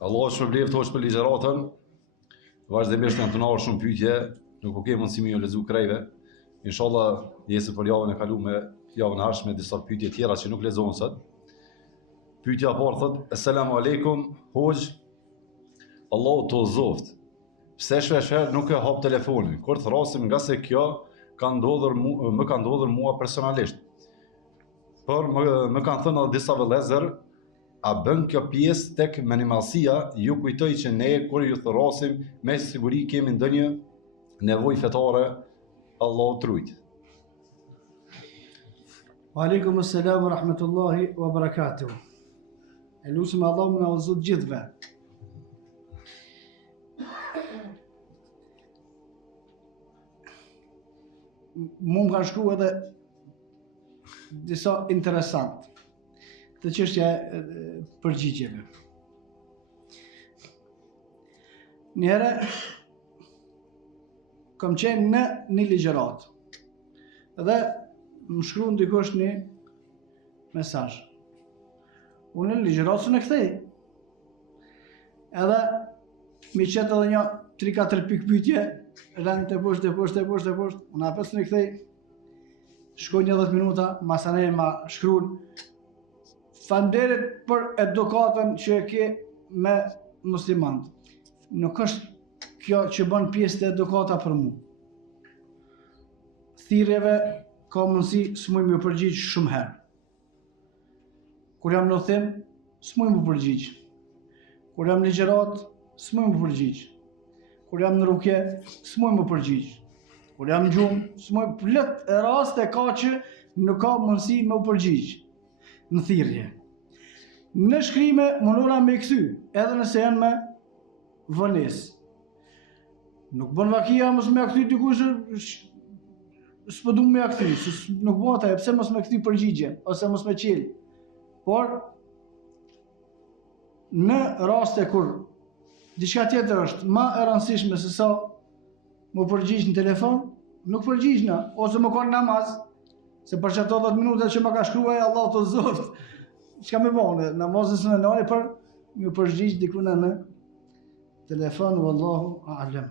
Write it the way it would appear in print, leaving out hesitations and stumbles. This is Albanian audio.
Allah është shpërbleft hoç për ligjëratën. Vazhdimisht janë të ndarë shumë pyetje, nuk po kemi mundësi më lexu krejve. Inshallah, jesë për javën e kaluar, javën e ardhshme disa pyetje tjera që nuk lexohen sot. Pyetja e parë thotë: Asalamu alaykum, hoç. Allahu të zoft. Pse shpesh nuk e hap telefonin? Kur thrasim nga se kjo më ka ndodhur mua personalisht. Por më kanë thënë edhe disa vëllezër, a bën kjo pjesë tek minimalsia, ju kujtoj që ne kur ju thrasim me siguri kemi ndonjë nevojë fetare, Allahu trujt. Wa alaikum assalam wa rahmatullahi wa barakatuh. E lusim Allah më na udhëzoj gjithëve. Mu më kanë shkruar edhe disa interesant të çështja përgjigjeve. Njëherë kam qenë në një ligjërat dhe më shkruan dikush një mesazh. Unë në ligjëratën e kthej. Edhe mi qetë edhe një 3-4 pikë pyetje, rënë të poshtë, unë apës në kthej, shkoj një 10 minuta, masanej ma shkruan, falënderit për edukatën që e ke me muslimanët. Nuk është kjo që bën pjesë të edukata për mu. Thirrjeve ka mundësi s'muj më përgjigj shumë herë. Kur jam në udhtim, s'muj më përgjigj. Kur jam në ligjërat, s'muj më përgjigj. Kur jam në rukje, s'muj më përgjigj. Kur jam në gjumë, s'muj plot raste ka që nuk ka mundësi më përgjigj në thirrje. Në shkrime mundohna me kthy, edhe nëse janë me vonesë. Nuk bën vakia mos me kthy dikush s'po du me kthy, nuk bota, pse mos me kthy përgjigje ose mos me qel. Por në raste kur diçka tjetër është më e rëndësishme se sa më përgjigj në telefon, nuk përgjigjna, ose më kon namaz, se për çato 10 minuta që më ka shkruaj Allah të zoft, çka më bëne, namazin s'më lani për më përgjigj dikun në telefon, wallahu a'lam.